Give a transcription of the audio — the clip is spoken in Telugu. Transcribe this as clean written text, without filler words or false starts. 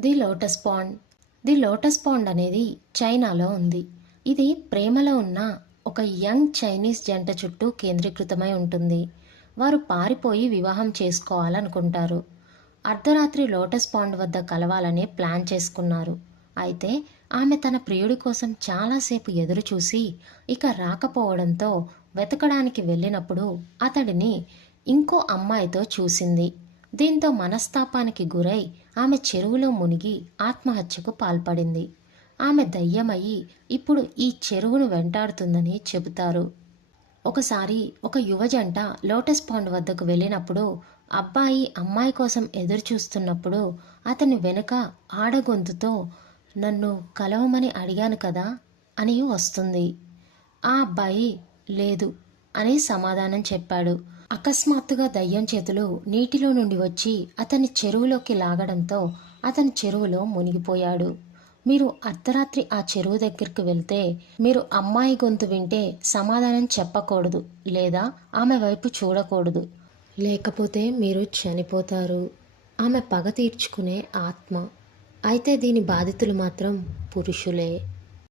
The lotus pond. The lotus pond అనేది చైనాలో ఉంది. ఇది ప్రేమలో ఉన్న ఒక యంగ్ చైనీస్ జంట చుట్టూ కేంద్రీకృతమై ఉంటుంది. వారు పారిపోయి వివాహం చేసుకోవాలనుకుంటారు. అర్ధరాత్రి లోటస్ పాండ్ వద్ద కలవాలని ప్లాన్ చేసుకున్నారు. అయితే ఆమె తన ప్రియుడి కోసం చాలాసేపు ఎదురుచూసి ఇక రాకపోవడంతో వెతకడానికి వెళ్ళినప్పుడు అతడిని ఇంకో అమ్మాయితో చూసింది. దీంతో మనస్తాపానికి గురై ఆమె చెరువులో మునిగి ఆత్మహత్యకు పాల్పడింది. ఆమె దయ్యమయ్యి ఇప్పుడు ఈ చెరువును వెంటాడుతుందని చెబుతారు. ఒకసారి ఒక యువజంట లోటస్ పాండ్ వద్దకు వెళ్ళినప్పుడు అబ్బాయి అమ్మాయి కోసం ఎదురుచూస్తున్నప్పుడు అతని వెనుక ఆడగొంతుతో నన్ను కలవమని అడిగాను కదా అని వస్తుంది. ఆ అబ్బాయి లేదు అని సమాధానం చెప్పాడు. అకస్మాత్తుగా దయ్యం చేతులు నీటిలో నుండి వచ్చి అతని చెరువులోకి లాగడంతో అతని చెరువులో మునిగిపోయాడు. మీరు అర్ధరాత్రి ఆ చెరువు దగ్గరికి వెళ్తే మీరు అమ్మాయి గొంతు వింటే సమాధానం చెప్పకూడదు లేదా ఆమె వైపు చూడకూడదు. లేకపోతే మీరు చనిపోతారు. ఆమె పగ తీర్చుకునే ఆత్మ. అయితే దీని బాధితులు మాత్రం పురుషులే.